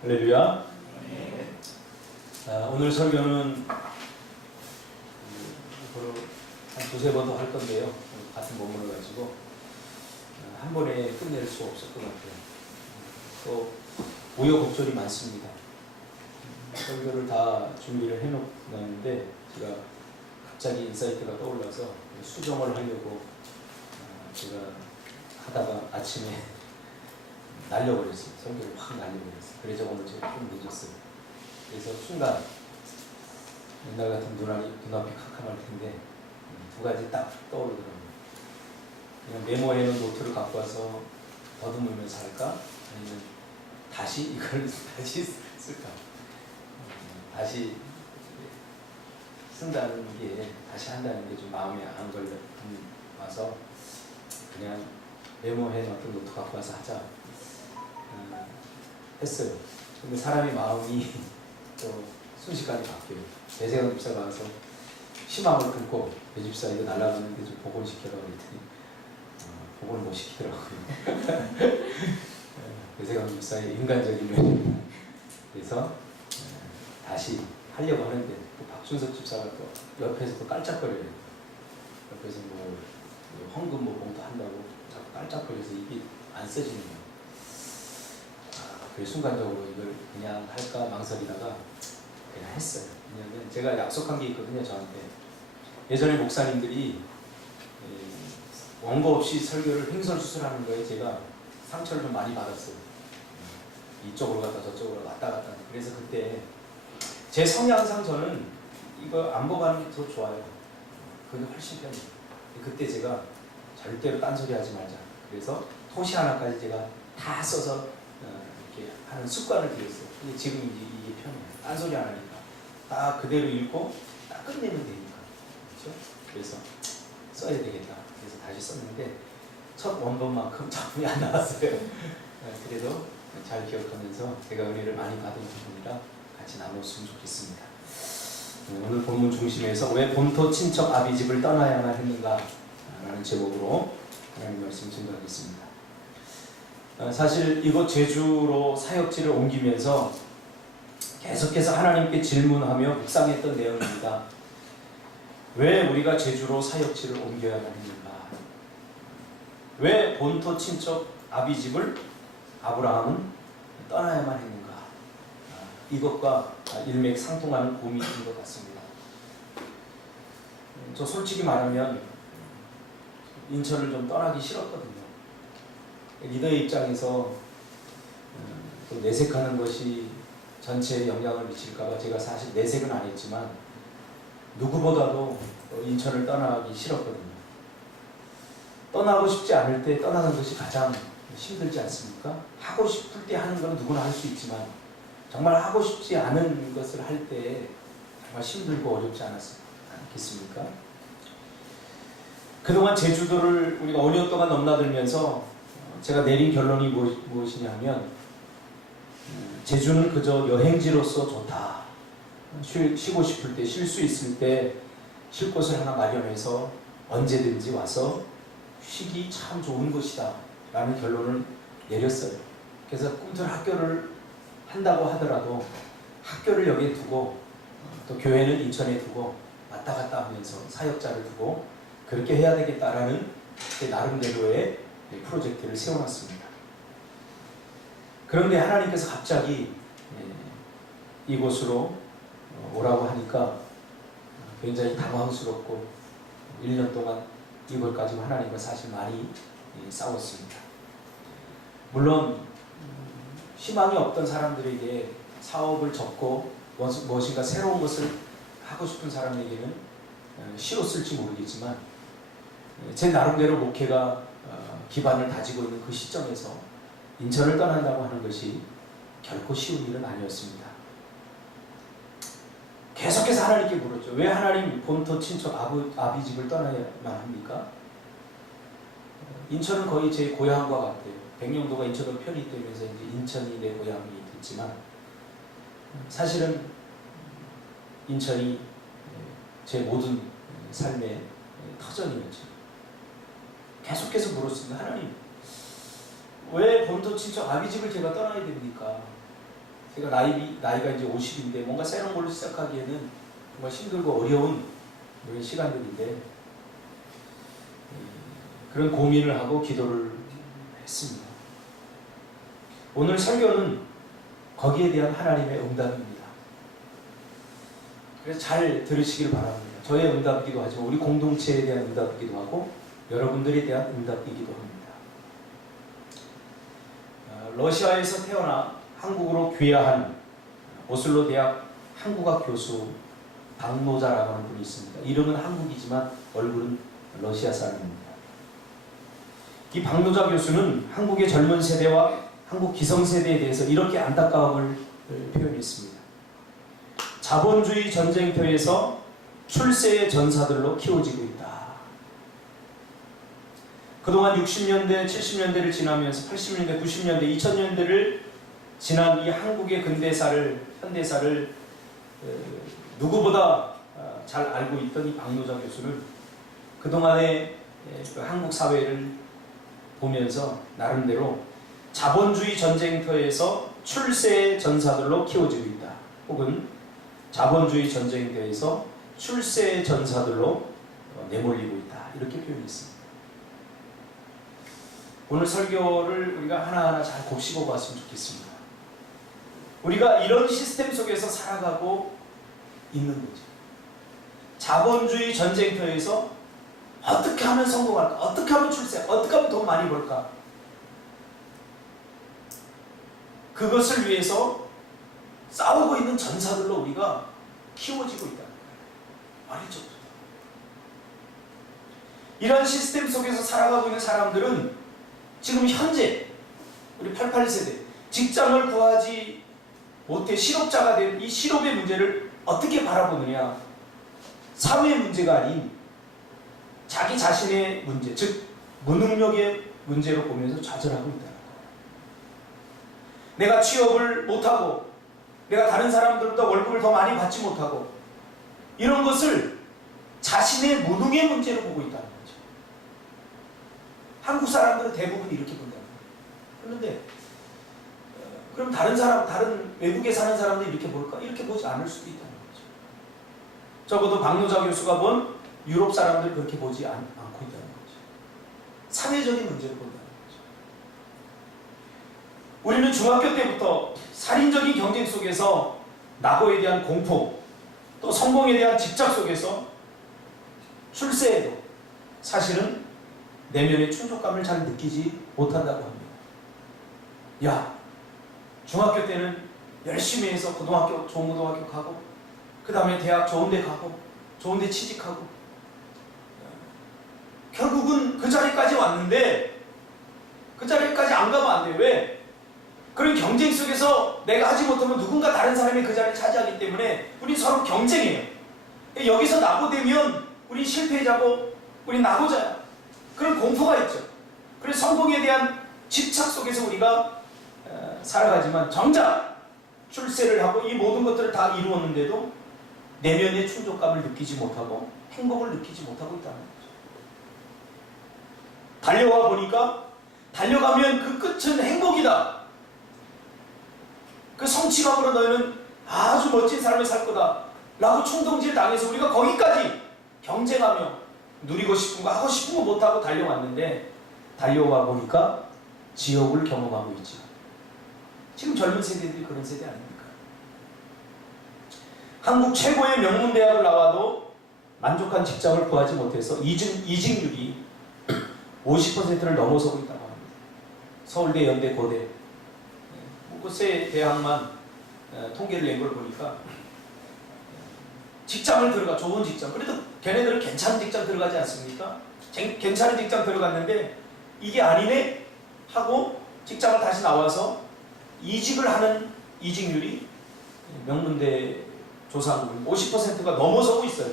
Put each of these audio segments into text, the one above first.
할렐루야. 오늘 설교는 앞으로 한 두세 번 더 할 건데요. 같은 본문을 가지고 한 번에 끝낼 수 없을 것 같아요. 또 우여곡절이 많습니다. 설교를 다 준비를 해놓았는데 제가 갑자기 인사이트가 떠올라서 수정을 하려고 제가 하다가 아침에 날려버렸어요. 설교를 확 날려버렸어요. 그래서 오늘 제가 좀 늦었어요. 그래서 순간 옛날 같은 눈앞이 캄캄할 텐데 두 가지 딱 떠오르더라고요. 그냥 메모해놓은 노트를 갖고 와서 더듬으면서 할까? 아니면 다시 이걸 다시 쓸까? 다시 쓴다는 게, 다시 한다는 게 좀 마음에 안 와서 그냥 메모해놨던 노트 갖고 와서 하자 했어요. 근데 사람의 마음이 또 순식간에 바뀌어요. 배세관 집사가 와서 희망을 끊고 배 집사 이거 날아가는데 좀 복원시켜라고 했더니 복원을 못 시키더라고요. 배세관 집사의 인간적인 면입니다. 그래서 다시 하려고 하는데 또 박준석 집사가 또 옆에서 또 깔짝거려요. 옆에서 뭐 헌금 뭐 봉투 한다고 자꾸 깔짝거려서 이게 안 써지는 거예요. 그래서 순간적으로 이걸 그냥 할까 망설이다가 그냥 했어요. 왜냐하면 제가 약속한 게 있거든요, 저한테. 예전에 목사님들이 원고 없이 설교를 횡설수설하는 거에 제가 상처를 좀 많이 받았어요. 이쪽으로 갔다 저쪽으로 왔다 갔다. 그래서 그때 제 성향상 저는 이거 안 보고 하는 게 더 좋아요. 그게 훨씬 편해요. 그때 제가 절대로 딴소리 하지 말자. 그래서 토시 하나까지 제가 다 써서 이렇게 하는 습관을 들였어요. 근데 지금 이게 편해요. 딴소리 안 하니까. 딱 그대로 읽고 딱 끝내면 되니까. 그렇죠? 그래서 써야 되겠다. 그래서 다시 썼는데 첫 원본만큼 작품이 안 나왔어요. 그래도 잘 기억하면서 제가 은혜를 많이 받은 부분이라 같이 나눴으면 좋겠습니다. 오늘 본문 중심에서 왜 본토 친척 아비집을 떠나야만 했는가 라는 제목으로 하나님 말씀 전달하겠습니다. 사실 이곳 제주로 사역지를 옮기면서 계속해서 하나님께 질문하며 묵상했던 내용입니다. 왜 우리가 제주로 사역지를 옮겨야만 했는가? 왜 본토 친척 아비집을 아브라함은 떠나야만 했는가? 이것과 일맥상통하는 고민인 것 같습니다. 저 솔직히 말하면 인천을 좀 떠나기 싫었거든요. 리더의 입장에서 또 내색하는 것이 전체에 영향을 미칠까봐 제가 사실 내색은 안 했지만 누구보다도 인천을 떠나기 싫었거든요. 떠나고 싶지 않을 때 떠나는 것이 가장 힘들지 않습니까? 하고 싶을 때 하는 건 누구나 할 수 있지만 정말 하고 싶지 않은 것을 할 때 정말 힘들고 어렵지 않겠습니까? 그동안 제주도를 우리가 5년 동안 넘나들면서 제가 내린 결론이 무엇이냐 하면 제주는 그저 여행지로서 좋다. 쉬고 싶을 때, 쉴 수 있을 때 쉴 곳을 하나 마련해서 언제든지 와서 쉬기 참 좋은 곳이다 라는 결론을 내렸어요. 그래서 꿈틀 학교를 한다고 하더라도 학교를 여기에 두고 또 교회는 인천에 두고 왔다 갔다 하면서 사역자를 두고 그렇게 해야 되겠다라는 제 나름대로의 프로젝트를 세워놨습니다. 그런데 하나님께서 갑자기 이곳으로 오라고 하니까 굉장히 당황스럽고 1년 동안 이걸 가지고 하나님과 사실 많이 싸웠습니다. 물론 희망이 없던 사람들에게 사업을 접고 무엇인가 새로운 것을 하고 싶은 사람에게는 쉬웠을지 모르겠지만 제 나름대로 목회가 기반을 다지고 있는 그 시점에서 인천을 떠난다고 하는 것이 결코 쉬운 일은 아니었습니다. 계속해서 하나님께 물었죠. 왜 하나님 본토 친척 아비집을 떠나야만 합니까? 인천은 거의 제 고향과 같아요. 백령도가 인천으로 편입되면서 이제 인천이 내 고향이 됐지만 사실은 인천이 제 모든 삶의 터전이었죠. 계속해서 물었습니다. 하나님, 왜 본토 친척 아비집을 제가 떠나야 됩니까? 제가 나이가 이제 50인데 뭔가 새로운 걸 시작하기에는 정말 힘들고 어려운 그런 시간들인데 그런 고민을 하고 기도를 했습니다. 오늘 설교는 거기에 대한 하나님의 응답입니다. 그래서 잘 들으시길 바랍니다. 저의 응답이기도 하지만 우리 공동체에 대한 응답이기도 하고 여러분들에 대한 응답이기도 합니다. 러시아에서 태어나 한국으로 귀화한 오슬로 대학 한국학 교수 박노자라고 하는 분이 있습니다. 이름은 한국이지만 얼굴은 러시아 사람입니다. 이 박노자 교수는 한국의 젊은 세대와 한국 기성세대에 대해서 이렇게 안타까움을 표현했습니다. 자본주의 전쟁터에서 출세의 전사들로 키워지고 있다. 그동안 60년대, 70년대를 지나면서 80년대, 90년대, 2000년대를 지난 이 한국의 현대사를 누구보다 잘 알고 있던 이 박노자 교수는 그동안의 한국 사회를 보면서 나름대로 자본주의 전쟁터에서 출세의 전사들로 키워지고 있다. 혹은 자본주의 전쟁터에서 출세의 전사들로 내몰리고 있다. 이렇게 표현했습니다. 오늘 설교를 우리가 하나하나 잘 곱씹어 봤으면 좋겠습니다. 우리가 이런 시스템 속에서 살아가고 있는 거죠. 자본주의 전쟁터에서 어떻게 하면 성공할까? 어떻게 하면 출세? 어떻게 하면 돈 많이 벌까? 그것을 위해서 싸우고 있는 전사들로 우리가 키워지고 있다는 거예요. 말이죠. 이런 시스템 속에서 살아가고 있는 사람들은 지금 현재 우리 88세대 직장을 구하지 못해 실업자가 된 이 실업의 문제를 어떻게 바라보느냐. 사회의 문제가 아닌 자기 자신의 문제, 즉 무능력의 문제로 보면서 좌절하고 있다는 거예요. 내가 취업을 못하고 내가 다른 사람들보다 월급을 더 많이 받지 못하고 이런 것을 자신의 무능의 문제로 보고 있다는 거죠. 한국 사람들은 대부분 이렇게 본다는 거예요. 그런데 그럼 다른 외국에 사는 사람들이 이렇게 볼까? 이렇게 보지 않을 수도 있다는 거죠. 적어도 박노자 교수가 본 유럽 사람들 그렇게 보지 않고 있다는 거죠. 사회적인 문제를 본다는 거죠. 우리는 중학교 때부터 살인적인 경쟁 속에서 낙오에 대한 공포, 또 성공에 대한 집착 속에서 출세에도 사실은 내면의 충족감을 잘 느끼지 못한다고 합니다. 야, 중학교 때는 열심히 해서 좋은 고등학교 가고 그 다음에 대학 좋은 데 가고 좋은 데 취직하고 결국은 그 자리까지 왔는데 그 자리까지 안 가면 안 돼. 왜? 그런 경쟁 속에서 내가 하지 못하면 누군가 다른 사람이 그 자리를 차지하기 때문에 우리 서로 경쟁해요. 여기서 낙오되면 우리 실패자고 우리 낙오자야. 그런 공포가 있죠. 그래서 성공에 대한 집착 속에서 우리가 살아가지만 정작 출세를 하고 이 모든 것들을 다 이루었는데도 내면의 충족감을 느끼지 못하고 행복을 느끼지 못하고 있다는 거죠. 달려와 보니까 달려가면 그 끝은 행복이다. 그 성취감으로 너희는 아주 멋진 삶을 살 거다 라고 충동질 당해서 우리가 거기까지 경쟁하며 누리고 싶은 거 하고 싶은 거 못하고 달려왔는데 달려와 보니까 지옥을 경험하고 있죠. 지금 젊은 세대들이 그런 세대 아닙니까? 한국 최고의 명문대학을 나와도 만족한 직장을 구하지 못해서 이직률이 50%를 넘어서고 있다고 합니다. 서울대, 연대, 고대 그 세 대학만 통계를 낸 걸 보니까 직장을 좋은 직장, 그래도 걔네들은 괜찮은 직장 들어가지 않습니까? 괜찮은 직장 들어갔는데 이게 아니네 하고 직장을 다시 나와서 이직을 하는 이직률이 명문대 조사한 보면 50%가 넘어서고 있어요.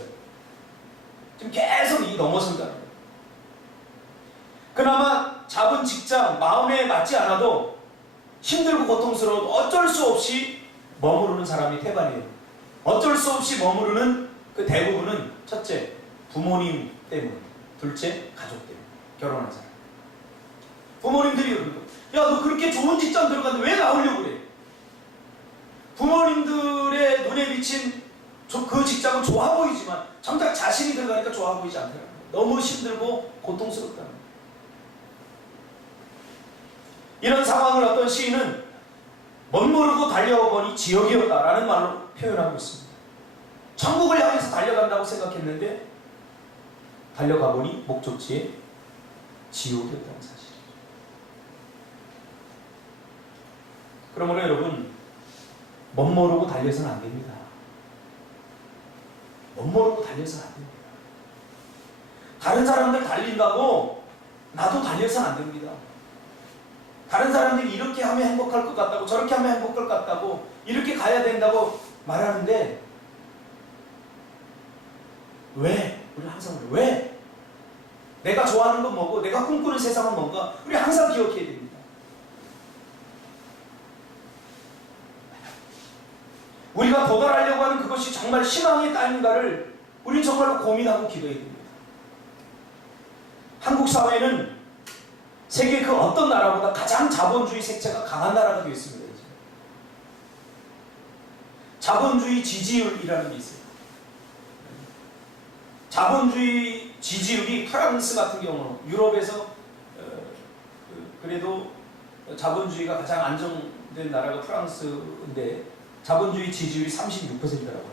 지금 계속 넘어선다는 거예요. 그나마 잡은 직장 마음에 맞지 않아도 힘들고 고통스러워도 어쩔 수 없이 머무르는 사람이 태반이에요. 어쩔 수 없이 머무르는 그 대부분은 첫째, 부모님 때문에, 둘째, 가족 때문에, 결혼한 사람. 부모님들이 그러는 거예요. 야, 너 그렇게 좋은 직장 들어갔는데 왜 나오려고 그래? 부모님들의 눈에 비친 그 직장은 좋아 보이지만 정작 자신이 들어가니까 좋아 보이지 않더라고요. 너무 힘들고 고통스럽다는 거예요. 이런 상황을 어떤 시인은 멋모르고 달려오거니 지옥이었다라는 말로 표현하고 있습니다. 천국을 향해서 달려간다고 생각했는데 달려가보니 목적지에 지옥이었다는 사실이죠. 그러므로 여러분, 멋모르고 달려서는 안 됩니다. 멋모르고 달려서는 안 됩니다. 다른 사람들 달린다고 나도 달려서는 안 됩니다. 다른 사람들이 이렇게 하면 행복할 것 같다고, 저렇게 하면 행복할 것 같다고, 이렇게 가야 된다고 말하는데 왜? 우리 항상 왜? 내가 좋아하는 건 뭐고 내가 꿈꾸는 세상은 뭔가 우리 항상 기억해야 됩니다. 우리가 도달하려고 하는 그것이 정말 희망의 땅인가를 우리는 정말로 고민하고 기도해야 됩니다. 한국 사회는 세계 그 어떤 나라보다 가장 자본주의 색채가 강한 나라가 되어 있습니다. 이제. 자본주의 지지율이라는 게 있어요. 자본주의 지지율이 프랑스 같은 경우는 유럽에서 그래도 자본주의가 가장 안정된 나라가 프랑스인데 자본주의 지지율이 36%라고 합니다.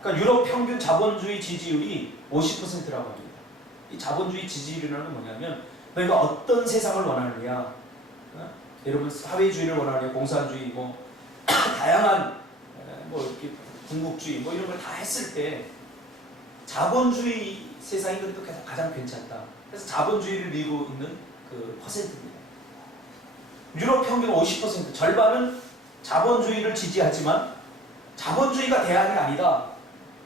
그러니까 유럽 평균 자본주의 지지율이 50%라고 합니다. 이 자본주의 지지율이라는 건 뭐냐면 너희가 어떤 세상을 원하느냐, 여러분 사회주의를 원하느냐, 공산주의, 뭐 다양한 뭐 이렇게 군국주의 뭐 이런 걸 다 했을 때 자본주의 세상이 그래도 가장 괜찮다. 그래서 자본주의를 밀고 있는 그 퍼센트입니다. 유럽 평균 50%, 절반은 자본주의를 지지하지만 자본주의가 대안이 아니다.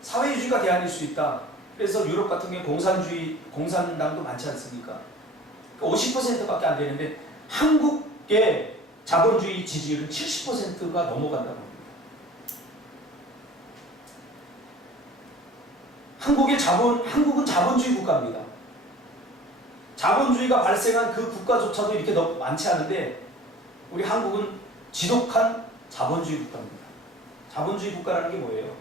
사회주의가 대안일 수 있다. 그래서 유럽 같은 경우에 공산당도 많지 않습니까? 50%밖에 안 되는데 한국의 자본주의 지지율은 70%가 넘어간다고 합니다. 한국은 자본주의 국가입니다. 자본주의가 발생한 그 국가조차도 이렇게 너무 많지 않은데 우리 한국은 지독한 자본주의 국가입니다. 자본주의 국가라는 게 뭐예요?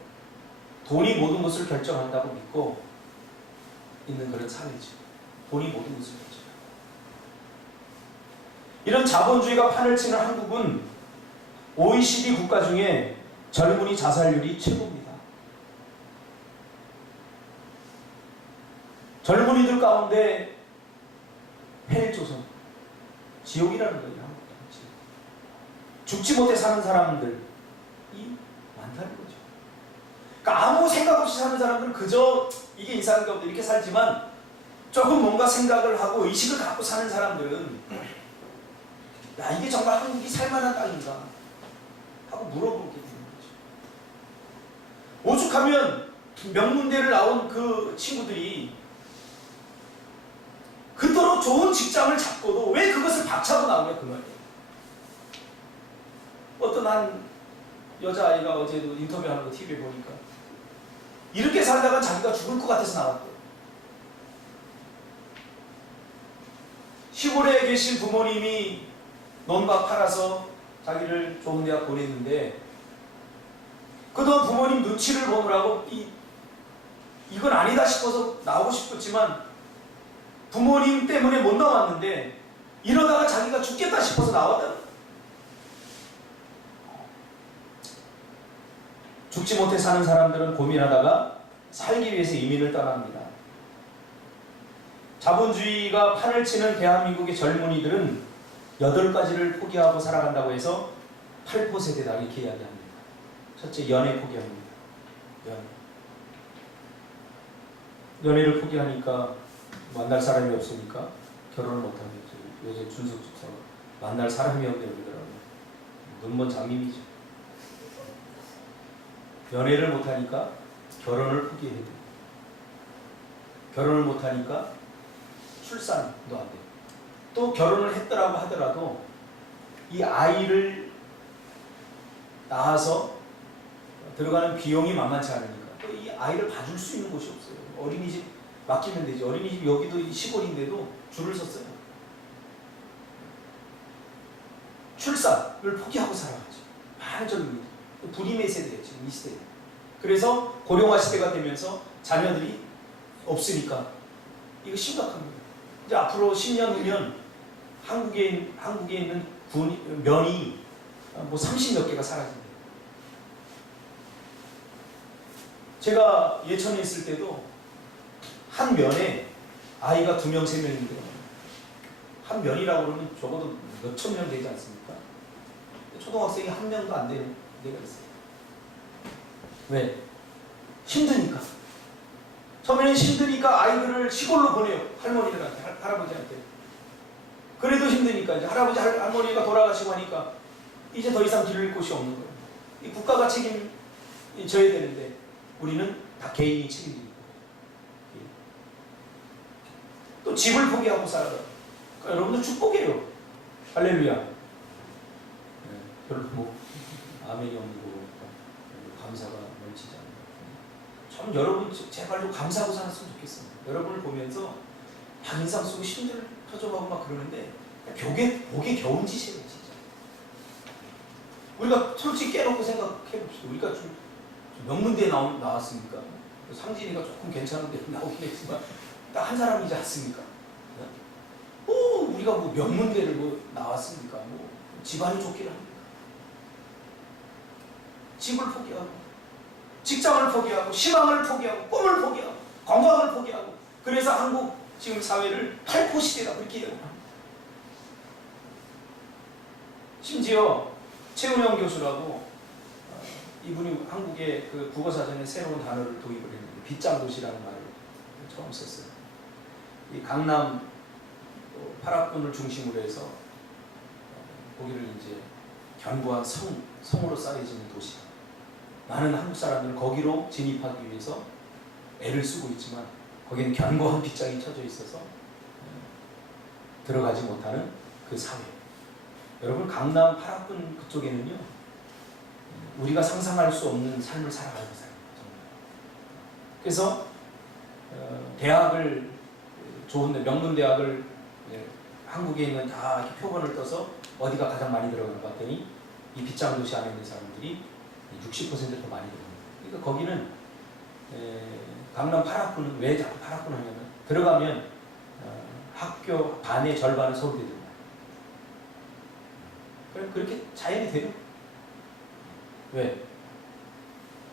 돈이 모든 것을 결정한다고 믿고 있는 그런 사회죠. 돈이 모든 것을 결정합니다. 이런 자본주의가 판을 치는 한국은 OECD 국가 중에 젊은이 자살률이 최고입니다. 젊은이들 가운데 헬조선, 지옥이라는 거예요. 죽지 못해 사는 사람들이 많다는 거죠. 그러니까 아무 생각 없이 사는 사람들은 그저 이게 이상한 가운데 이렇게 살지만 조금 뭔가 생각을 하고 의식을 갖고 사는 사람들은 야, 이게 정말 한국이 살만한 땅인가 하고 물어보게 되는 거죠. 오죽하면 명문대를 나온 그 친구들이 그토록 좋은 직장을 잡고도 왜 그것을 박차고 나오냐 그 말이에요. 어떤 한 여자아이가 어제도 인터뷰하는 거 TV에 보니까 이렇게 살다가 자기가 죽을 것 같아서 나왔대요. 시골에 계신 부모님이 논밭 팔아서 자기를 좋은 대학 보냈는데 그동안 부모님 눈치를 보느라고 이건 아니다 싶어서 나오고 싶었지만 부모님 때문에 못 나왔는데 이러다가 자기가 죽겠다 싶어서 나왔다. 죽지 못해 사는 사람들은 고민하다가 살기 위해서 이민을 떠납니다. 자본주의가 판을 치는 대한민국의 젊은이들은 8가지를 포기하고 살아간다고 해서 8포 세대다 이렇게 이야기합니다. 첫째, 연애 포기합니다. 연애를 포기하니까 만날 사람이 없으니까 결혼을 못하겠죠. 요새 준석 집사가 만날 사람이 없네 그러더라고요. 눈먼 장님이죠. 연애를 못하니까 결혼을 포기해야 돼요. 결혼을 못하니까 출산도 안 돼요. 또 결혼을 했더라고 하더라도 이 아이를 낳아서 들어가는 비용이 만만치 않으니까 또 이 아이를 봐줄 수 있는 곳이 없어요. 어린이집 맡기면 되지. 어린이집 여기도 시골인데도 줄을 섰어요. 출산을 포기하고 살아가죠. 많은 젊은이들. 불임의 세대예요. 지금 이 시대에. 그래서 고령화 시대가 되면서 자녀들이 없으니까 이거 심각합니다. 이제 앞으로 10년 후면 한국에 있는 면이 뭐 30몇 개가 사라진대요. 제가 예천에 있을 때도 한 면에 아이가 2명, 3명인데요. 한 면이라고 그러면 적어도 몇천 명 되지 않습니까? 초등학생이 1명도 안 되는 데가 있어요. 왜? 힘드니까. 처음에는 힘드니까 아이들을 시골로 보내요. 할머니들한테, 할아버지한테. 그래도 힘드니까 이제 할아버지, 할머니가 돌아가시고 하니까 이제 더 이상 기를 곳이 없는 거예요. 이 국가가 책임져야 되는데 우리는 다 개인이 책임지니까. 또 집을 포기하고 살아요. 그러니까 여러분들 축복이에요. 할렐루야. 네, 별로 뭐 아멘이 없는 거 감사가 넘치지 않아요. 참 여러분 제발 좀 감사하고 살았으면 좋겠어요. 여러분을 보면서 막 인상 쓰고 힘들 터져가고 막 그러는데 복에 겨운 짓이에요, 진짜. 우리가 솔직히 깨놓고 생각해봅시다. 우리가 좀 명문대에 나왔습니까? 상진이가 조금 괜찮은데 나오긴 했지만 딱 한 사람이지 않습니까? 우리가 뭐 명문대를 뭐 나왔습니까? 뭐 집안이 좋기를 합니까? 집을 포기하고 직장을 포기하고 희망을 포기하고 꿈을 포기하고 건강을 포기하고 그래서 한국 지금 사회를 팔포시대다 그렇게 얘기합니다. 심지어 최은영 교수라고 이분이 한국의 그 국어사전에 새로운 단어를 도입을 했는데 빗장도시라는 말을 처음 썼어요. 이 강남 8학군을 중심으로 해서 거기를 이제 견고한 성으로 쌓여지는 도시. 많은 한국 사람들은 거기로 진입하기 위해서 애를 쓰고 있지만 거기는 견고한 빗장이 쳐져 있어서 들어가지 못하는 그 사회. 여러분 강남 8학군 그쪽에는요 우리가 상상할 수 없는 삶을 살아가는 사람 정말. 그래서 대학을 좋은데 명문대학을 한국에 있는 다 이렇게 표본을 떠서 어디가 가장 많이 들어가는 것 같더니 이 빗장도시 안에 있는 사람들이 60% 더 많이 들어갑니다. 그러니까 거기는 강남 8학군은 왜 자꾸 8학군 하냐면 들어가면 학교 반의 절반은 서울대 들어가요. 그럼 그렇게 자연이 돼요. 왜?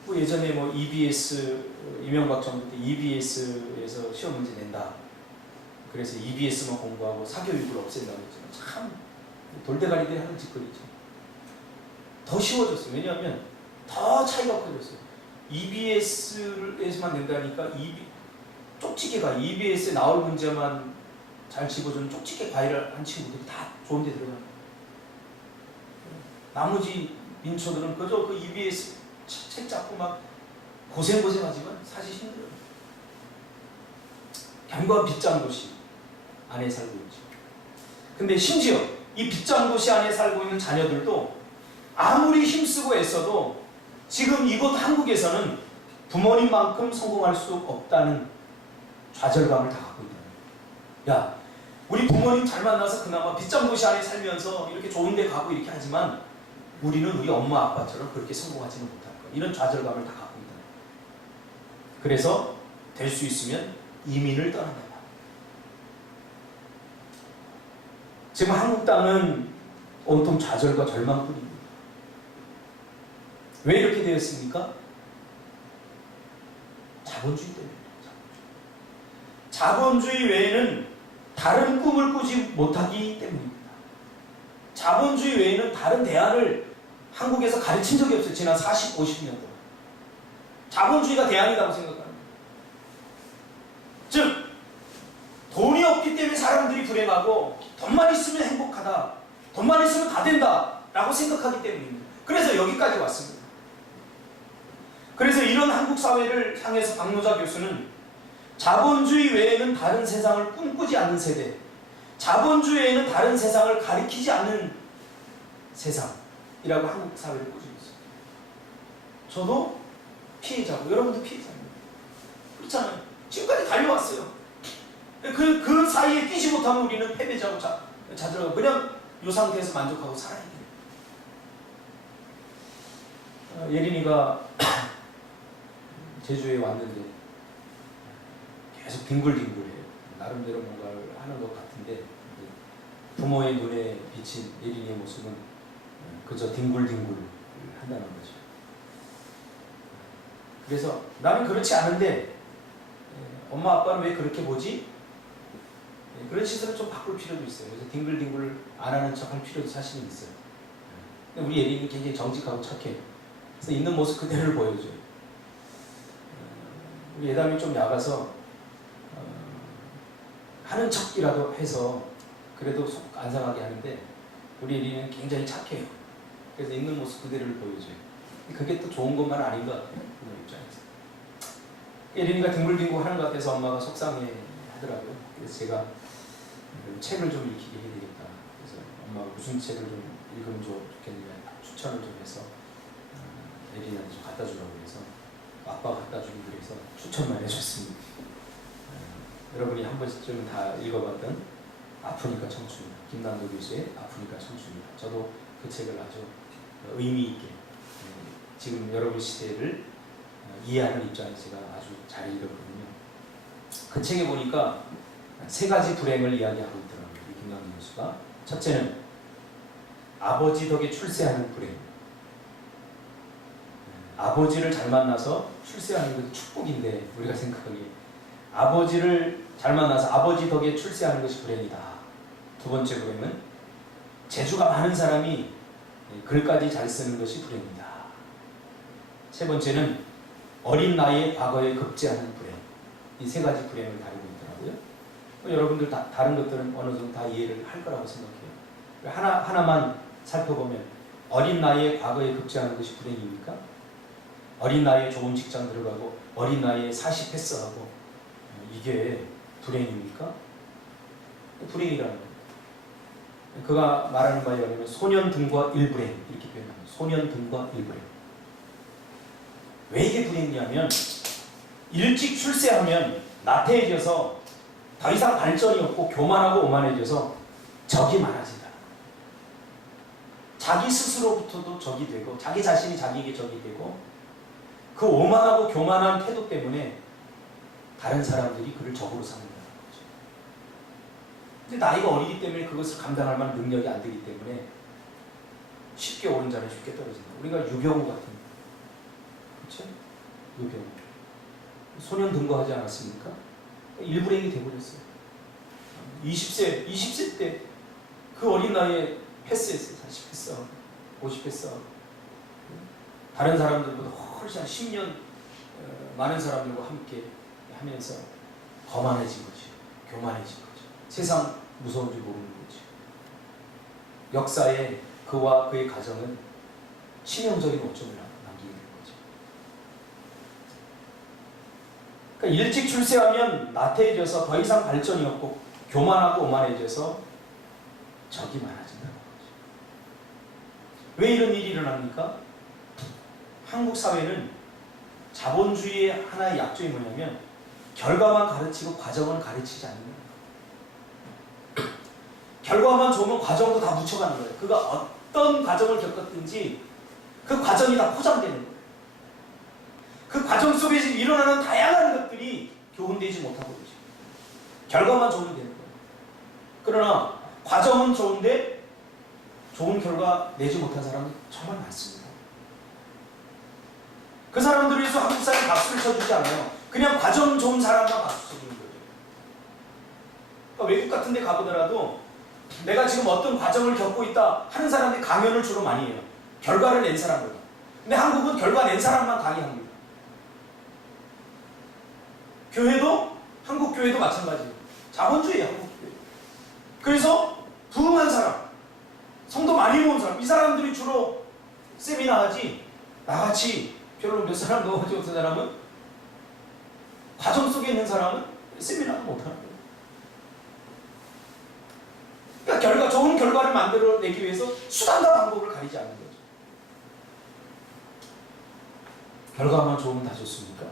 뭐 예전에 뭐 EBS 이명박 정부 때 EBS에서 시험 문제 낸다. 그래서 EBS만 공부하고 사교육을 없앤다고 했지만 참 돌대가리들이 하는 짓거리죠. 더 쉬워졌어요. 왜냐하면 더 차이가 커졌어요. EBS에서만 낸다니까 쪽지게가 EBS에 나올 문제만 잘 집어주는 쪽지게 과외를 한 친구들이 다 좋은 데 들어가요. 나머지 민초들은 그저 그 EBS 책 잡고 막 고생하지만 사실 힘들어요. 견고한 빗장도시 안에 살고 있죠. 근데 심지어 이 빗장도시 안에 살고 있는 자녀들도 아무리 힘쓰고 애써도 지금 이곳 한국에서는 부모님만큼 성공할 수 없다는 좌절감을 다 갖고 있다. 야, 우리 부모님 잘 만나서 그나마 빗장도시 안에 살면서 이렇게 좋은 데 가고 이렇게 하지만 우리는 우리 엄마 아빠처럼 그렇게 성공하지는 못할 거야. 이런 좌절감을 다 갖고 있다. 그래서 될 수 있으면 이민을 떠난다. 지금 한국 땅은 온통 좌절과 절망뿐입니다. 왜 이렇게 되었습니까? 자본주의 때문입니다. 자본주의 외에는 다른 꿈을 꾸지 못하기 때문입니다. 자본주의 외에는 다른 대안을 한국에서 가르친 적이 없어요. 지난 40, 50년 동안. 자본주의가 대안이라고 생각합니다. 즉 돈이 없기 때문에 사람들이 불행하고 돈만 있으면 행복하다. 돈만 있으면 다 된다. 라고 생각하기 때문입니다. 그래서 여기까지 왔습니다. 그래서 이런 한국 사회를 향해서 박노자 교수는 자본주의 외에는 다른 세상을 꿈꾸지 않는 세대, 자본주의 외에는 다른 세상을 가리키지 않는 세상이라고 한국 사회를 꾸짖고 있습니다. 저도 피해자고 여러분도 피해자입니다. 그렇잖아요. 지금까지 달려왔어요. 그 사이에 끼지 못하면 우리는 패배자고 자들어가고 그냥 이 상태에서 만족하고 살아야 돼요. 예린이가 제주에 왔는데 계속 뒹굴뒹굴해요. 나름대로 뭔가를 하는 것 같은데 부모의 눈에 비친 예린이의 모습은 그저 뒹굴뒹굴 한다는 거죠. 그래서 나는 그렇지 않은데 엄마 아빠는 왜 그렇게 보지? 그런 시선을 좀 바꿀 필요도 있어요. 그래서 뒹굴뒹굴 안 하는 척 할 필요도 사실은 있어요. 근데 우리 예린이 굉장히 정직하고 착해요. 그래서 있는 모습 그대로를 보여줘요. 우리 예담이 좀 약아서 하는 척이라도 해서 그래도 속 안 상하게 하는데 우리 예린이는 굉장히 착해요. 그래서 있는 모습 그대로를 보여줘요. 그게 또 좋은 것만 아닌 것 같아요. 부모 입장에서. 예린이가 뒹굴뒹굴 하는 것 같아서 엄마가 속상해 하더라고요. 그래서 제가 책을 좀 읽히게 해야 되겠다. 그래서 엄마가 무슨 책을 좀 읽으면 좋겠느냐 추천을 좀 해서 예린이한테 좀 갖다 주라고 해서 아빠가 갖다 주기 그래서 추천만 해줬습니다. 여러분이 한 번쯤 다 읽어봤던 아프니까 청춘이다. 김난도 교수의 아프니까 청춘이다. 저도 그 책을 아주 의미 있게 지금 여러분 시대를 이해하는 입장에서 제가 아주 잘 읽었거든요. 그 책에 보니까 세 가지 불행을 이야기하고 있더라고요. 김난도 교수가. 첫째는 아버지 덕에 출세하는 불행. 아버지를 잘 만나서 출세하는 것이 축복인데 우리가 생각하기에 아버지를 잘 만나서 아버지 덕에 출세하는 것이 불행이다. 두 번째 불행은 재주가 많은 사람이 글까지 잘 쓰는 것이 불행이다. 세 번째는 어린 나이에 과거에 급제하는 불행. 이 세 가지 불행을 다루고 있더라고요. 여러분들 다른 것들은 어느 정도 다 이해를 할 거라고 생각해요. 하나만 살펴보면 어린 나이에 과거에 급제하는 것이 불행입니까? 어린 나이에 좋은 직장 들어가고 어린 나이에 40 패스하고 이게 불행입니까? 불행이라는 거예요. 그가 말하는 바에 의하면 소년 등과 일불행 이렇게 표현합니다. 소년 등과 일불행. 왜 이게 불행이냐면 일찍 출세하면 나태해져서 더 이상 발전이 없고 교만하고 오만해져서 적이 많아진다. 자기 스스로부터도 적이 되고 자기 자신이 자기에게 적이 되고 그 오만하고 교만한 태도 때문에 다른 사람들이 그를 적으로 삼는다는 거죠. 근데 나이가 어리기 때문에 그것을 감당할 만한 능력이 안 되기 때문에 쉽게 오른 자는 쉽게 떨어진다. 우리가 유병우 같은 그렇죠? 유병우 소년 등거하지 않았습니까? 일불행이 되어버렸어요. 20세 때 그 어린 나이에 패스했어요. 40 패스하고 50 패스하고 다른 사람들보다 훨씬 한 10년 많은 사람들과 함께 하면서 거만해진 거죠. 교만해진 거죠. 세상 무서운 줄 모르는 거죠. 역사에 그와 그의 가정은 치명적인 오점을 남기게 된 거죠. 그러니까 일찍 출세하면 나태해져서 더 이상 발전이 없고 교만하고 오만해져서 적이 많아진다는 거죠. 왜 이런 일이 일어납니까? 한국 사회는 자본주의의 하나의 약점이 뭐냐면 결과만 가르치고 과정은 가르치지 않는 거예요. 결과만 좋으면 과정도 다 묻혀가는 거예요. 그가 어떤 과정을 겪었든지 그 과정이 다 포장되는 거예요. 그 과정 속에서 일어나는 다양한 것들이 교훈되지 못하고 있죠. 결과만 좋으면 되는 거예요. 그러나 과정은 좋은데 좋은 결과 내지 못한 사람은 정말 많습니다. 그 사람들을 위해서 한국 사람이 박수를 쳐주지 않아요. 그냥 과정 좋은 사람만 박수 쳐주는 거죠. 그러니까 외국 같은 데 가보더라도 내가 지금 어떤 과정을 겪고 있다 하는 사람들이 강연을 주로 많이 해요. 결과를 낸 사람들. 근데 한국은 결과 낸 사람만 강의합니다. 교회도 한국 교회도 마찬가지예요. 자본주의예요. 한국 교회. 그래서 부흥한 사람, 성도 많이 모은 사람, 이 사람들이 주로 세미나 하지 나같이 별로 몇 사람 넣어가지고 어떤 사람은 과정 속에 있는 사람은 세미나도 못하는 거예요. 그러니까 좋은 결과를 만들어내기 위해서 수단과 방법을 가리지 않는 거죠. 결과만 좋으면 다 좋습니까?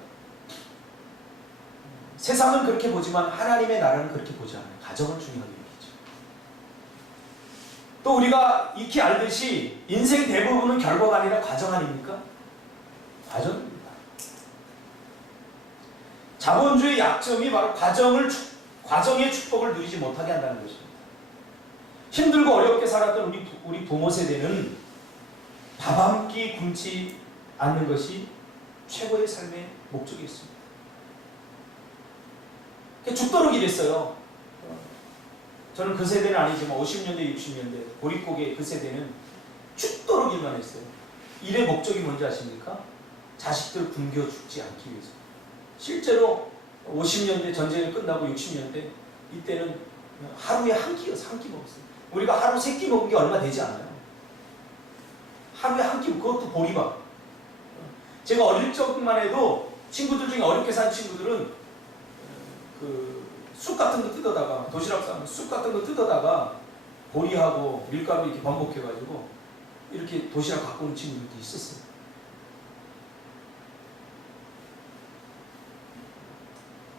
세상은 그렇게 보지만 하나님의 나라는 그렇게 보지 않아요. 가정을 중요하게 여기죠. 또 우리가 익히 알듯이 인생 대부분은 결과가 아니라 과정 아닙니까? 과정입니다. 자본주의 약점이 바로 과정의 축복을 누리지 못하게 한다는 것입니다. 힘들고 어렵게 살았던 우리 부모 세대는 밥 한 끼 굶지 않는 것이 최고의 삶의 목적이었습니다. 죽도록 일했어요. 저는 그 세대는 아니지만 50년대, 60년대 보릿고개 그 세대는 죽도록 일만 했어요. 일의 목적이 뭔지 아십니까? 자식들 굶겨 죽지 않기 위해서. 실제로 50년대 전쟁이 끝나고 60년대 이때는 하루에 한 끼였어요. 한 끼 먹었어요. 우리가 하루 3끼 먹은 게 얼마 되지 않아요. 하루에 한 끼, 그것도 보리밥. 제가 어릴 적만 해도 친구들 중에 어렵게 산 친구들은 쑥 같은 거 뜯어다가, 도시락 싸면 쑥 같은 거 뜯어다가 보리하고 밀가루 이렇게 반복해가지고 이렇게 도시락 갖고 오는 친구들도 있었어요.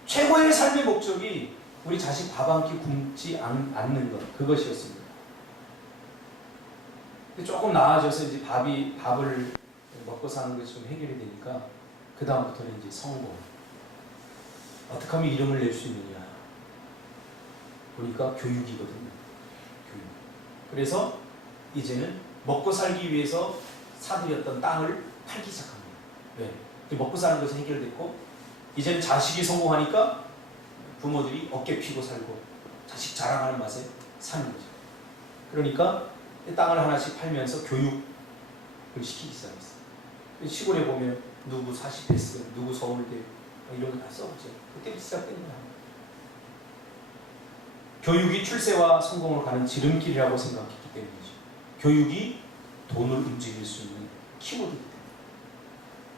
최고의 삶의 목적이 우리 자식 밥 한 끼 굶지 않는 것, 그것이었습니다. 조금 나아져서 이제 밥을 먹고 사는 것이 좀 해결이 되니까 그 다음부터는 이제 성공. 어떻게 하면 이름을 낼 수 있느냐 보니까 교육이거든요. 교육. 그래서 이제는 먹고 살기 위해서 사들였던 땅을 팔기 시작합니다. 왜? 먹고 사는 것이 해결됐고 이제는 자식이 성공하니까 부모들이 어깨 피고 살고 자식 자랑하는 맛에 사는 거죠. 그러니까 땅을 하나씩 팔면서 교육을 시키기 시작했어요. 시골에 보면 누구 40패스, 누구 서울대 이런 거 다 써보죠. 그때부터 시작된 거야. 교육이 출세와 성공을 가는 지름길이라고 생각했기 때문이죠. 교육이 돈을 움직일 수 있는 키워드이기 때문에.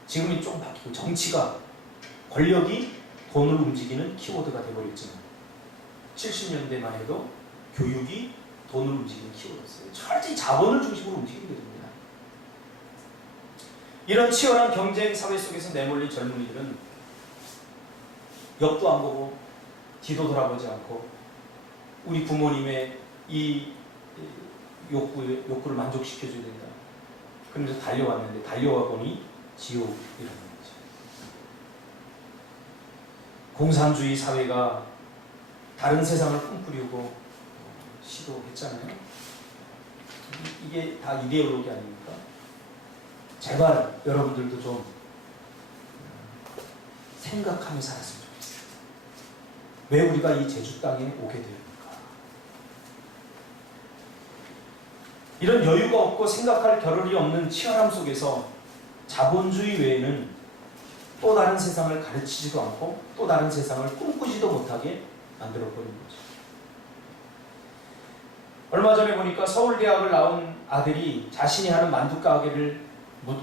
지금은 조금 바뀌고 정치가, 권력이 돈을 움직이는 키워드가 되어버렸지만 70년대만 해도 교육이 돈을 움직이는 키워드였어요. 철저히 자본을 중심으로 움직이게 됩니다. 이런 치열한 경쟁 사회 속에서 내몰린 젊은이들은 옆도 안 보고 뒤도 돌아보지 않고 우리 부모님의 이 욕구를 만족시켜줘야 된다. 그러면서 달려왔는데 달려와 보니 지옥이라는 거죠. 공산주의 사회가 다른 세상을 꿈꾸려고 시도했잖아요. 이게 다 이데올로기 아닙니까? 제발 여러분들도 좀 생각하며 살았으면 좋겠어요. 왜 우리가 이 제주 땅에 오게 되었는가? 이런 여유가 없고 생각할 겨를이 없는 치열함 속에서 자본주의 외에는 또 다른 세상을 가르치지도 않고 또 다른 세상을 꿈꾸지도 못하게 만들어버린 거죠. 얼마 전에 보니까 서울대학을 나온 아들이 자신이 하는 만두 가게를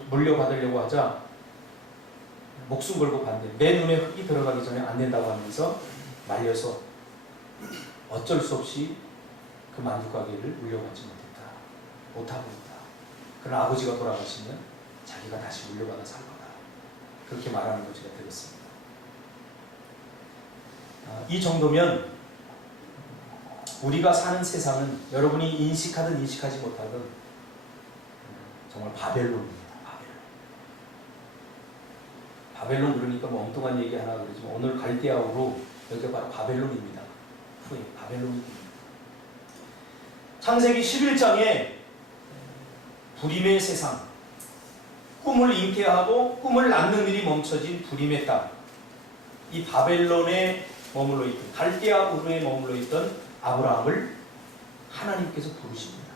물려받으려고 하자 목숨 걸고 반대. 내 눈에 흙이 들어가기 전에 안 된다고 하면서 말려서 어쩔 수 없이 그 만두 가게를 물려받지 못하고 있다. 그러나 아버지가 돌아가시면 자기가 다시 물려받아 살 거다. 그렇게 말하는 걸 제가 들었습니다. 이 정도면 우리가 사는 세상은 여러분이 인식하든 인식하지 못하든 정말 바벨론입니다. 바벨론 그러니까 뭐 엉뚱한 얘기 하나 그러지만 오늘 갈대아우로 여기가 바로 바벨론입니다. 후에 바벨론입니다. 창세기 11장에 불임의 세상, 꿈을 잉태하고 꿈을 낳는 일이 멈춰진 불임의 땅, 이 바벨론에 머물러 있던 갈대아 우르에 머물러 있던 아브라함을 하나님께서 부르십니다.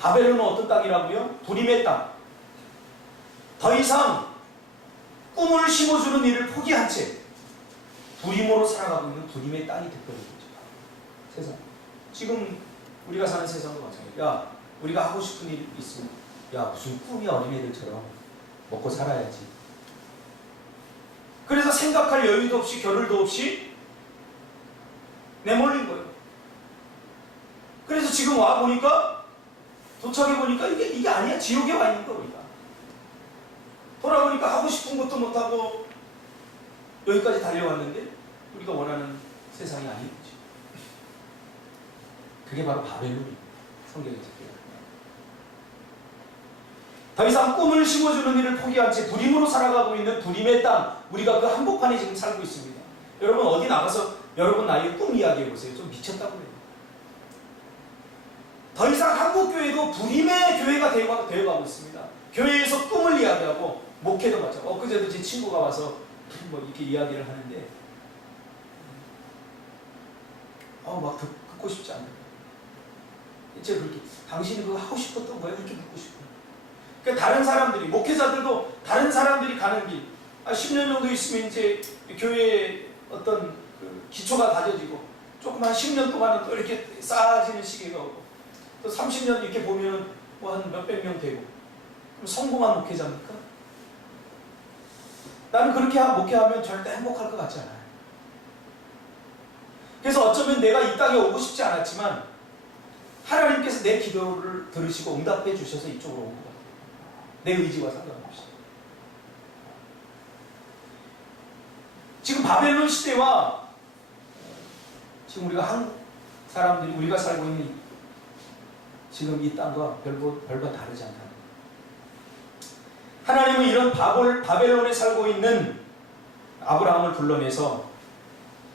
바벨론은 어떤 땅이라고요? 불임의 땅. 더 이상 꿈을 심어주는 일을 포기한 채 불임으로 살아가고 있는 불임의 땅이 되버린 거죠. 세상. 지금 우리가 사는 세상도 마찬가지야. 야, 우리가 하고 싶은 일 있으면 야, 무슨 꿈이야, 어린애들처럼 먹고 살아야지. 그래서 생각할 여유도 없이 겨를도 없이 내몰린 거예요. 그래서 지금 와 보니까 도착해 보니까 이게 아니야. 지옥에 와 있는 거야. 우리가 돌아보니까 하고 싶은 것도 못하고 여기까지 달려왔는데 우리가 원하는 세상이 아닌 거지. 그게 바로 바벨론입니다. 성경에서. 더 이상 꿈을 심어주는 일을 포기한 채 불임으로 살아가고 있는 불임의 땅, 우리가 그 한복판에 지금 살고 있습니다. 여러분 어디 나가서 여러분 나이에 꿈 이야기해보세요. 좀 미쳤다고 해요. 더 이상 한국교회도 불임의 교회가 되어가고 있습니다. 교회에서 꿈을 이야기하고 목회도 마찬가지. 엊그제도 제 친구가 와서 뭐 이렇게 이야기를 하는데 막 듣고 싶지 않아요. 제가 그렇게 당신이 그거 하고 싶었던 거야? 이렇게 묻고 싶어요. 그러니까 다른 사람들이, 목회자들도 다른 사람들이 가는 길, 10년 정도 있으면 이제 교회에 어떤 그 기초가 다져지고 조금 한 10년 동안은 또 이렇게 쌓아지는 시기가 오고 또 30년 이렇게 보면은 뭐 한 몇백 명 되고 그럼 성공한 목회자입니까? 나는 그렇게 목회하면 절대 행복할 것 같지 않아요. 그래서 어쩌면 내가 이 땅에 오고 싶지 않았지만 하나님께서 내 기도를 들으시고 응답해 주셔서 이쪽으로 온 것 같아요. 내 의지와 상관없이. 지금 바벨론 시대와 지금 우리가 한국 사람들이 우리가 살고 있는 지금 이 땅과 별반 다르지 않다. 하나님은 이런 바벨론에 살고 있는 아브라함을 불러내서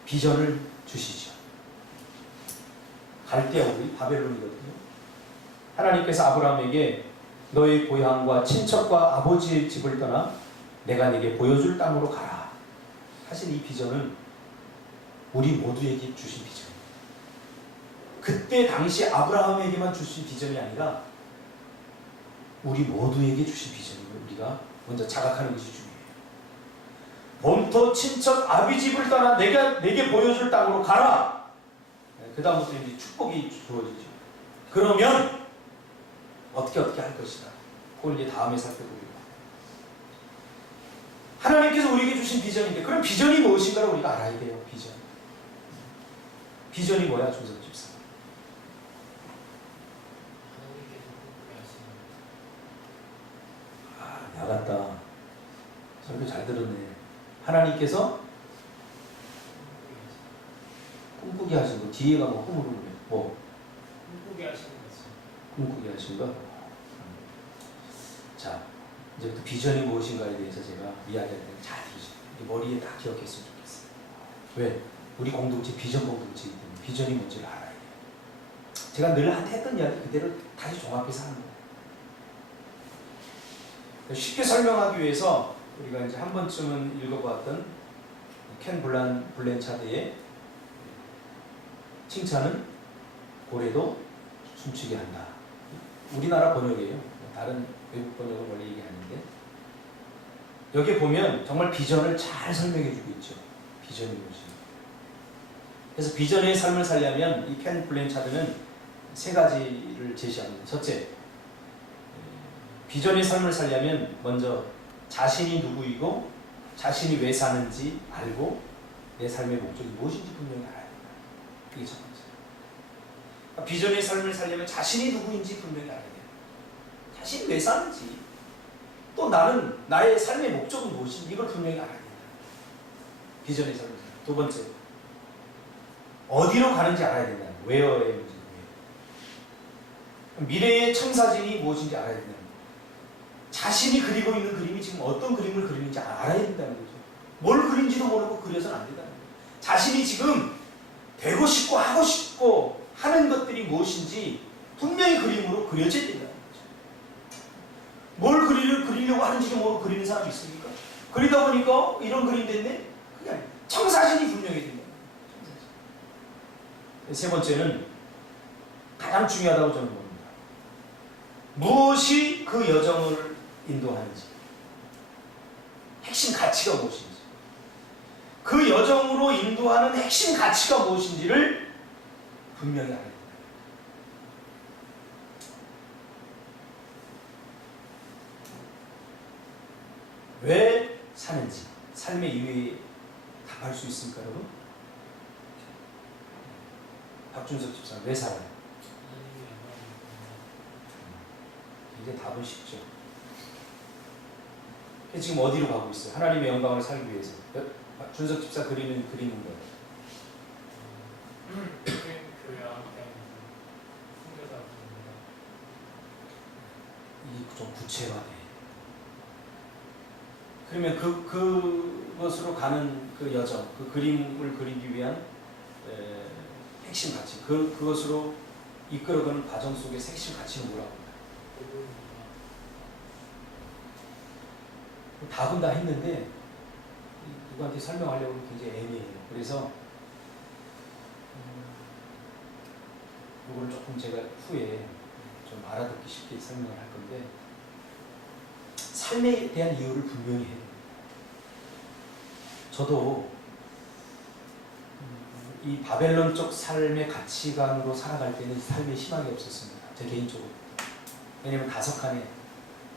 비전을 주시죠. 갈대아 우리 바벨론이거든요. 하나님께서 아브라함에게 너의 고향과 친척과 아버지의 집을 떠나 내가 네게 보여줄 땅으로 가라. 사실 이 비전은 우리 모두에게 주신 비전이에요. 그때 당시 아브라함에게만 주신 비전이 아니라 우리 모두에게 주신 비전임을 우리가 먼저 자각하는 것이 중요해요. 본토 친척 아비 집을 떠나 내게 보여줄 땅으로 가라. 그 다음부터 이제 축복이 주어지죠. 그러면 어떻게 할 것이다. 그걸 이제 다음에 살펴보기로. 하나님께서 우리에게 주신 비전인데 그럼 비전이 무엇인가를 우리가 알아야 돼요. 비전이 뭐야, 조선 집사? 나갔다. 설교 잘 들었네. 하나님께서 꿈꾸게 하신 거. 뒤에가 뭐 꿈을 꾸네. 뭐? 꿈꾸게 하시는 거죠. 꿈꾸게 하신 거? 자, 이제부터 비전이 무엇인가에 대해서 제가 이야기할 때 잘 들으시고 머리에 다 기억했으면 좋겠어요. 왜? 우리 공동체 비전 공동체이기 때문에 비전이 뭔지를 알아야 돼요. 제가 늘 했던 이야기 그대로 다시 종합해서 하는 거예요. 쉽게 설명하기 위해서 우리가 이제 한 번쯤은 읽어보았던 켄 블랜차드의 칭찬은 고래도 춤추게 한다. 우리나라 번역이에요. 다른 외국 번역은 원래 얘기하는데 여기에 보면 정말 비전을 잘 설명해주고 있죠. 비전이 무엇인지. 그래서 비전의 삶을 살려면 이 켄 블랜차드는 세 가지를 제시합니다. 첫째, 비전의 삶을 살려면 먼저 자신이 누구이고 자신이 왜 사는지 알고 내 삶의 목적이 무엇인지 분명히 알아야 된다. 이게 첫 번째. 비전의 삶을 살려면 자신이 누구인지 분명히 알아야 돼요. 자신이 왜 사는지 또 나의 삶의 목적은 무엇인지 이걸 분명히 알아야 된다. 비전의 삶을 살려면. 두 번째, 어디로 가는지 알아야 된다. where의 문제예요. 미래의 청사진이 무엇인지 알아야 된다. 자신이 그리고 있는 그림이 지금 어떤 그림을 그리는지 알아야 된다는 거죠. 뭘 그린지도 모르고 그려서는 안 된다는 거죠. 자신이 지금 되고 싶고 하고 싶고 하는 것들이 무엇인지 분명히 그림으로 그려져야 된다는 거죠. 뭘 그리려고 하는지도 모르고 그리는 사람이 있습니까? 그리다 보니까 이런 그림 됐네? 그게 아니에요. 청사진이 분명히 된다는 거예요. 세 번째는 가장 중요하다고 저는 봅니다. 무엇이 그 여정을 인도하는지, 핵심 가치가 무엇인지, 그 여정으로 인도하는 핵심 가치가 무엇인지를 분명히 알아야 됩니다. 왜 사는지, 삶의 이유에 답할 수 있습니까, 여러분? 박준석 집사, 왜 살아요? 이제 답은 쉽죠. 지금 어디로 가고 있어요? 하나님의 영광을 살기 위해서. 준석 집사 그리는 거예요. 교회 안에 선교사 좀 구체화돼. 그러면 그것으로 가는 그 여정, 그 그림을 그리기 위한 핵심 가치, 그것으로 이끌어가는 과정 속의 핵심 가치는 뭐라고 합니다. 답은 다 했는데 누구한테 설명하려고 굉장히 애매해요. 그래서 이거를 조금 제가 후에 좀 알아듣기 쉽게 설명을 할 건데, 삶에 대한 이유를 분명히 해야 됩니다. 저도 이 바벨론적 삶의 가치관으로 살아갈 때는 삶에 희망이 없었습니다. 제 개인적으로. 왜냐면 5칸에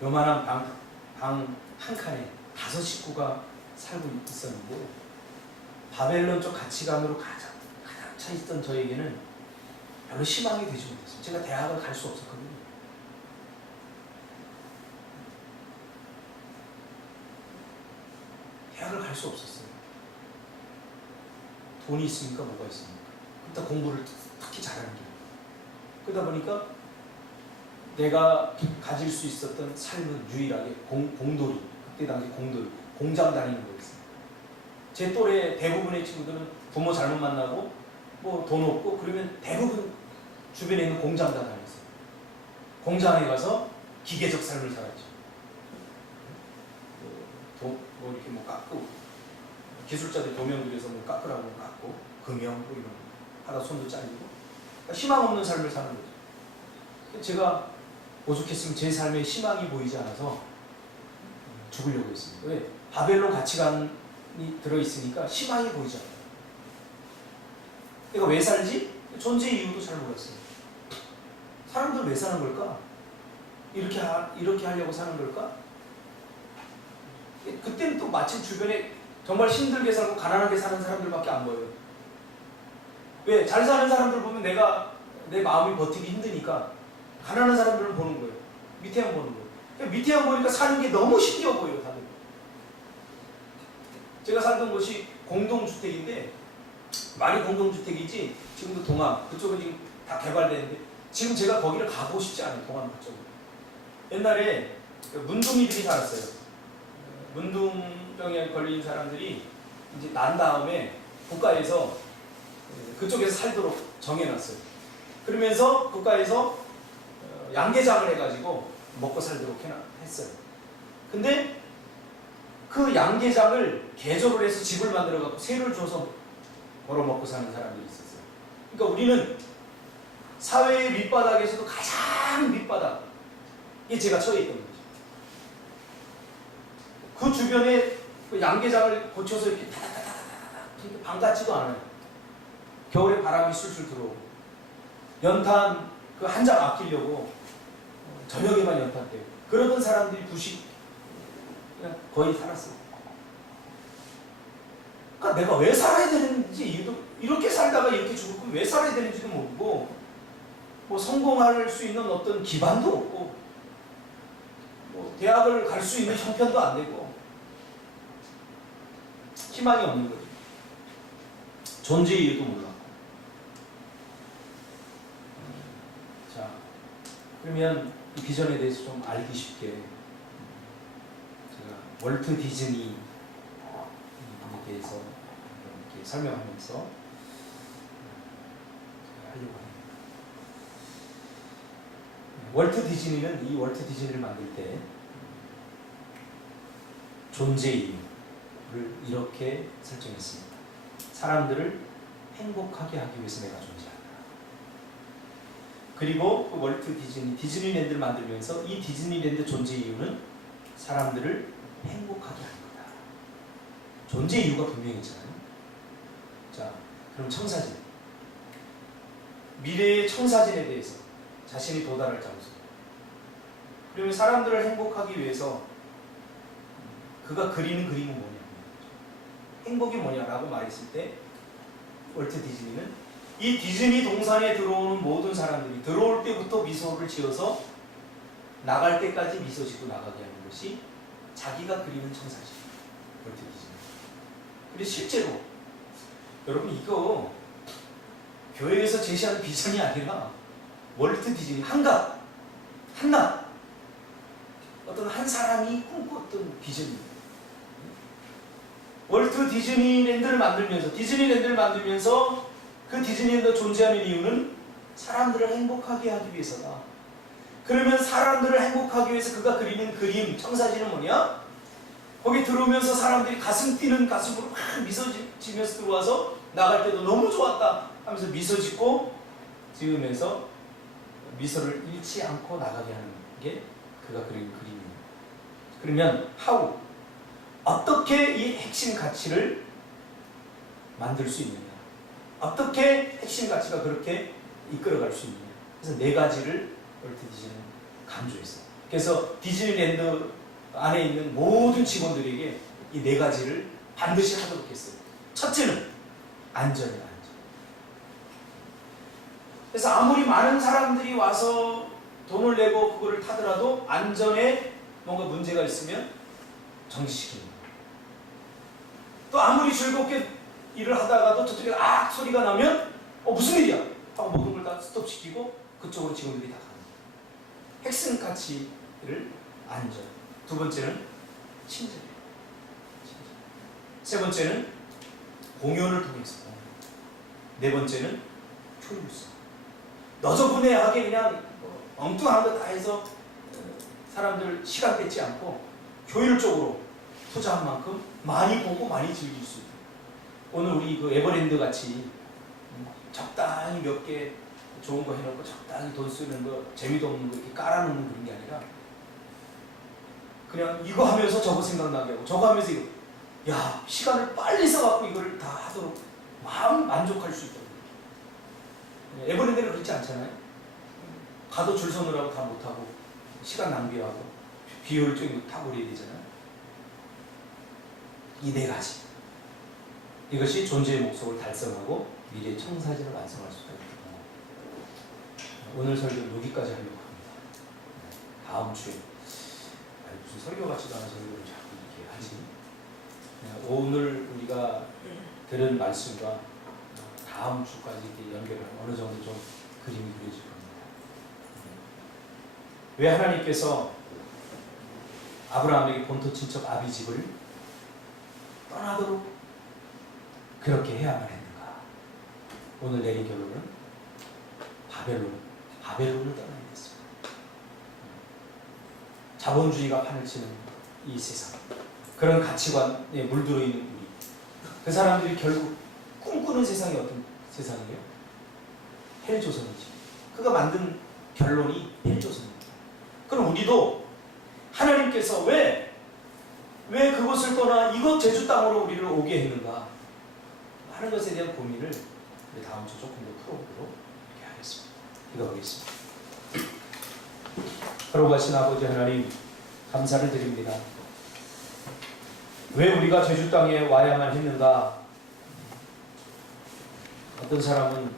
요만한 방 한 칸에 5 식구가 살고 있었는데, 바벨론적 가치관으로 가장 차 있던 저에게는 별로 희망이 되지 못했어요. 제가 대학을 갈 수 없었거든요. 대학을 갈 수 없었어요. 돈이 있으니까 뭐가 있습니까? 그때 공부를 특히 잘하는 게. 그러다 보니까 내가 가질 수 있었던 삶은 유일하게 공돌이, 그때 당시 공돌이, 공장 다니는 거였어요. 제 또래 대부분의 친구들은 부모 잘못 만나고 뭐 돈 없고 그러면 대부분 주변에 있는 공장 다 다녔어요. 공장에 가서 기계적 삶을 살았죠. 뭐 이렇게 뭐 깎고, 기술자들 도면 들여서 뭐 깎으라고 깎고, 금형 뭐 이런 거 하다 손도 잘리고, 그러니까 희망 없는 삶을 사는 거죠. 제가 오죽했으면 제 삶에 희망이 보이지 않아서 죽으려고 했습니다. 왜? 바벨론 가치관이 들어있으니까 희망이 보이지 않아요. 내가 왜 살지? 존재 이유도 잘 몰랐어요. 사람들 왜 사는 걸까? 이렇게 하려고 사는 걸까? 그때는 또 마침 주변에 정말 힘들게 살고 가난하게 사는 사람들밖에 안 보여요. 왜? 잘 사는 사람들 보면 내 마음이 버티기 힘드니까 가난한 사람들은 보는 거예요. 밑에만 보는 거예요. 밑에만 보니까 사는 게 너무 힘겨워 보여요, 다들. 제가 살던 곳이 공동주택인데, 많이 공동주택이지, 지금도 동암, 그쪽은 지금 다 개발되는데, 지금 제가 거기를 가보고 싶지 않아요, 동암 그쪽으로. 옛날에 문둥이들이 살았어요. 문둥병에 걸린 사람들이 이제 난 다음에 국가에서 그쪽에서 살도록 정해놨어요. 그러면서 국가에서 양계장을 해가지고 먹고 살도록 했어요. 근데 그 양계장을 개조를 해서 집을 만들어갖고 세를 줘서 벌어먹고 사는 사람들이 있었어요. 그러니까 우리는 사회의 밑바닥에서도 가장 밑바닥, 이게 제가 처해 있던 거죠. 그 주변에 그 양계장을 고쳐서 이렇게 타다타다다다다 이렇게 방 같지도 않아요. 겨울에 바람이 술술 들어오고, 연탄 그 한 장 아끼려고 저녁에만 연탄 떼고, 그러던 사람들이 그냥 거의 살았어요. 그러니까 내가 왜 살아야 되는지 이유도, 이렇게 살다가 이렇게 죽을 거면 왜 살아야 되는지도 모르고, 뭐 성공할 수 있는 어떤 기반도 없고, 뭐 대학을 갈 수 있는 형편도 안 되고, 희망이 없는 거죠. 존재 이유도 몰라. 자, 그러면 이 비전에 대해서 좀 알기 쉽게 제가 월트 디즈니에 대해서 이렇게 설명하면서 하려고 합니다. 월트 디즈니는 이 월트 디즈니를 만들 때 존재 이유를 이렇게 설정했습니다. 사람들을 행복하게 하기 위해서 내가 존재한다. 그리고 그 월트 디즈니랜드를 만들면서 이 디즈니랜드 존재 이유는 사람들을 행복하게 하는 거다. 존재 이유가 분명했잖아요. 자, 그럼 청사진. 미래의 청사진에 대해서 자신이 도달할 장소. 그러면 사람들을 행복하기 위해서 그가 그리는 그림은 뭐냐? 행복이 뭐냐라고 말했을 때 월트 디즈니는 이 디즈니 동산에 들어오는 모든 사람들이 들어올 때부터 미소를 지어서 나갈 때까지 미소 짓고 나가게 하는 것이 자기가 그리는 청사진. 월트 디즈니. 근데 실제로 여러분 이거 교회에서 제시하는 비전이 아니라 월트 디즈니 한낱 어떤 한 사람이 꿈꿨던 비전입니다. 월트 디즈니랜드를 만들면서 그 디즈니랜드가 존재하는 이유는 사람들을 행복하게 하기 위해서다. 그러면 사람들을 행복하기 위해서 그가 그리는 그림, 청사진은 뭐냐? 거기 들어오면서 사람들이 가슴 뛰는 가슴으로 막 미소 지면서 들어와서 나갈 때도 너무 좋았다 하면서 미소 지으면서 미소를 잃지 않고 나가게 하는 게 그가 그린 그림입니다. 그러면 어떻게 이 핵심 가치를 만들 수 있느냐? 어떻게 핵심 가치가 그렇게 이끌어갈 수 있느냐? 그래서 네 가지를 월트 디즈니는 강조했어요. 그래서 디즈니랜드 안에 있는 모든 직원들에게 이 네 가지를 반드시 하도록 했어요. 첫째는 안전이다. 안전. 그래서 아무리 많은 사람들이 와서 돈을 내고 그거를 타더라도 안전에 뭔가 문제가 있으면 정지시킵니다. 또 아무리 즐겁게 일을 하다가도 저쪽에 소리가 나면 무슨 일이야? 하고 모든 걸 다 스톱시키고 그쪽으로 직원들이 다 갑니다. 핵심 가치를 안전. 두 번째는 친절이에요. 세 번째는 공연을 통해서. 네 번째는 효율성. 너저분해하게 그냥 엉뚱한 거 다 해서 사람들 시간 뺏지 않고 효율적으로 투자한 만큼 많이 보고 많이 즐길 수 있다. 오늘 우리 그 에버랜드 같이 적당히 몇 개 좋은 거 해놓고 적당히 돈 쓰는 거 재미도 없는 거 이렇게 깔아놓는 그런 게 아니라 그냥 이거 하면서 저거 생각나게 하고 저거 하면서 이거 시간을 빨리 써갖고 이거를 다 하도록 마음 만족할 수 있다. 에버랜드는 그렇지 않잖아요. 가도 줄 서느라고 다 못하고 시간 낭비하고 비효율적인 거 타고 그래야 되잖아요. 이 네 가지. 이것이 존재의 목적을 달성하고 미래의 청사진을 완성할 수가 있다. 오늘 설교는 여기까지 하려고 합니다. 다음 주에 무슨 설교 같지도 않은 설교를 자꾸 이렇게 하지. 오늘 우리가 들은 말씀과 다음 주까지 이렇게 연결하면 어느 정도 좀 그림이 그려질 겁니다. 왜 하나님께서 아브라함에게 본토 친척 아비집을 떠나도록 그렇게 해야만 했는가? 오늘 내린 결론은 바벨론을 떠나야 됐습니다. 자본주의가 판을 치는 이 세상, 그런 가치관에 물들어 있는 우리, 그 사람들이 결국 꿈꾸는 세상이 어떤 세상이에요? 헬조선이지. 그가 만든 결론이 헬조선입니다. 그럼 우리도 하나님께서 왜 그것을 떠나 이곳 제주 땅으로 우리를 오게 했는가 하는 것에 대한 고민을 우리 다음 주 조금 더 풀어보도록 이렇게 하겠습니다. 기도하겠습니다. 걸어가신 아버지 하나님, 감사를 드립니다. 왜 우리가 제주 땅에 와야만 했는가? 어떤 사람은